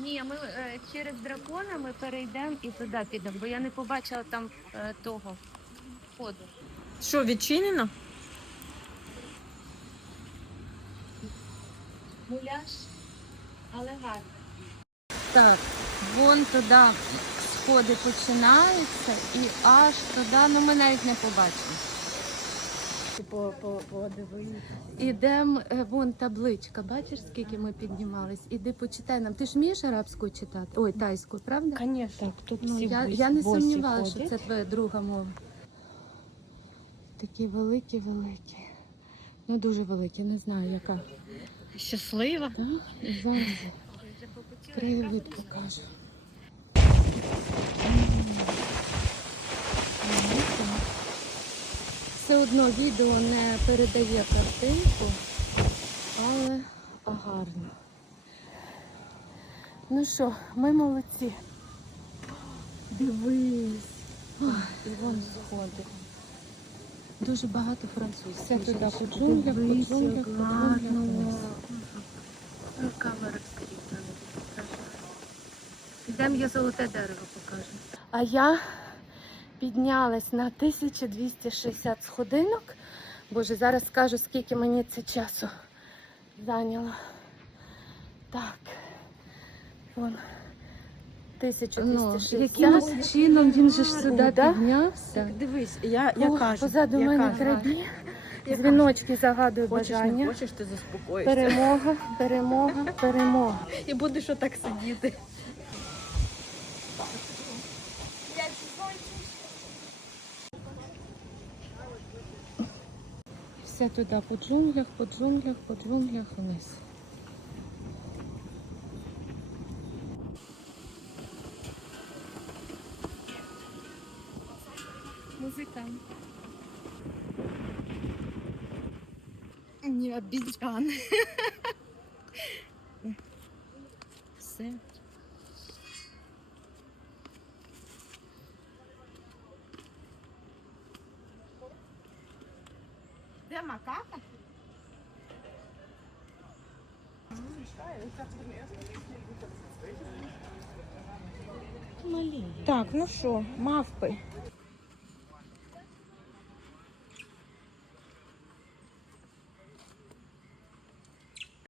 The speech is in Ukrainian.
Ні, ми е, через дракона ми перейдемо і туди підемо, бо я не побачила там е, того входу. Що, відчинено? Муляж, але гарно. Так, вон туди сходи починаються і аж туди, ну ми навіть не побачимо. По, по, подивись. Ідемо, е, вон табличка, бачиш, скільки ми піднімались? Іди почитай нам. Ти ж вмієш арабську читати? Ой, тайську, правда? Звісно. Так, тут Ну, я, я не сумнівалася, що це твоя друга мова. Такі великі, великі. Ну, дуже великі, не знаю яка. Щаслива. Так, зараз краєвид покажу. Все одно відео не передає картинку, але гарно. Ну що, ми молодці. Дивись. І вон сходи. Дуже багато французьких. Все туди по джунглях, по джунглях, по джунглях. камера скріплена. Йдемо, я золоте дерево покажу. А я піднялась на 1260 сходинок. Боже, зараз скажу, скільки мені це часу зайняло. Так. Вон. 1260. Яким чином він же ж сюди Да? піднявся? Дивись, я, О, кажу. позаду я мене кажу. крабі. Я Дзвіночки загадую Хочеш, не хочеш, ти заспокоїшся. Перемога, перемога, перемога. І будеш отак сидіти. Все туди по джунглях, по джунглях, по джунглях вниз. Музикант. Не обіцян. Все. Де макака? Так, ну що, мавпи.